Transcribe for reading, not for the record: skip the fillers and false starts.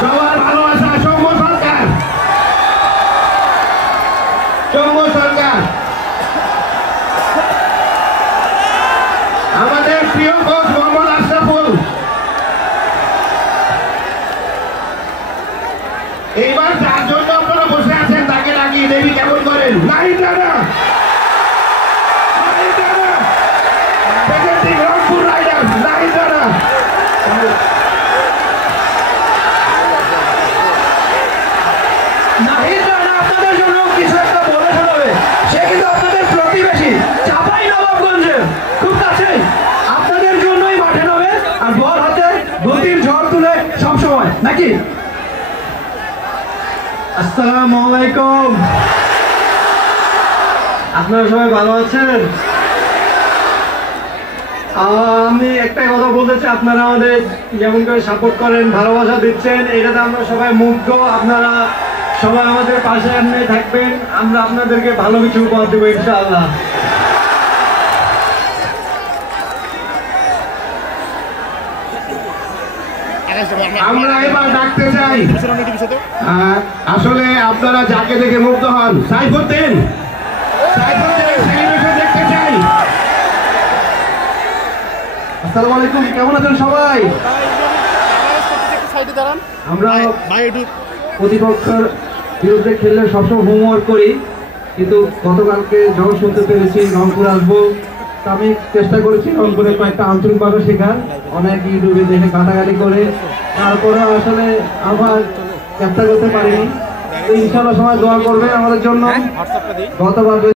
সবার ভালোবাসা সৌম্য সরকার, সৌম্য সরকার আমাদের প্রিয় কোচ মোহাম্মদ আশরাফুল। এইবার যার জন্য আপনারা বসে আছেন তাকে ডাকি দেবী কেমন করেন। Nahid Rana, Nahid Rana presenting Rangpur Riders, Nahid Rana. নাহিদ রানা আপনাদের জন্য কিছু একটা বলে শোনাবে। সে কিন্তু আপনাদের প্রতিবেশী চাঁপাইনবাবগঞ্জের খুব কাছেই। আপনাদের জন্যই মাঠে নামে আর বল হাতে গতির ঝড় তুলে সবসময়, নাকি? আসসালামু আলাইকুম, আপনারা সবাই ভালো আছেন? আমি একটাই কথা বলতে চাই, আপনারা আমাদের যেমন করে সাপোর্ট করেন, ভালোবাসা দিচ্ছেন, এটাতে আমরা সবাই মুগ্ধ। আপনারা সবাই আমাদের পাশে এমনি থাকবেন, আমরা আপনাদেরকে ভালো কিছু উপহার দেবো ইনশাআল্লাহ। আমরা এবার ডাকতে চাই, আসলে আপনারা যাকে দেখে মুগ্ধ হন, সাইফুদ্দিন, সাইফুদ্দিনের সেলিব্রেশন দেখতে চাই। আসসালামু আলাইকুম, কেমন আছেন সবাই? আমরা প্রতিপক্ষের বিরুদ্ধে খেললে সবসময় হোমওয়ার্ক করি, কিন্তু গতকালকে যখন শুনতে পেরেছি রংপুর আসবো, তা আমি চেষ্টা করেছি রংপুরের কয়েকটা আঞ্চলিক ভাষা শেখার, অনেক ইউটিউবে দেখে ঘাটাঘাটি করে, তারপরে আসলে আমার ক্যাপচার করতে পারিনি। ইনশাআল্লাহ সবাই দোয়া করবে আমাদের জন্য। গতবার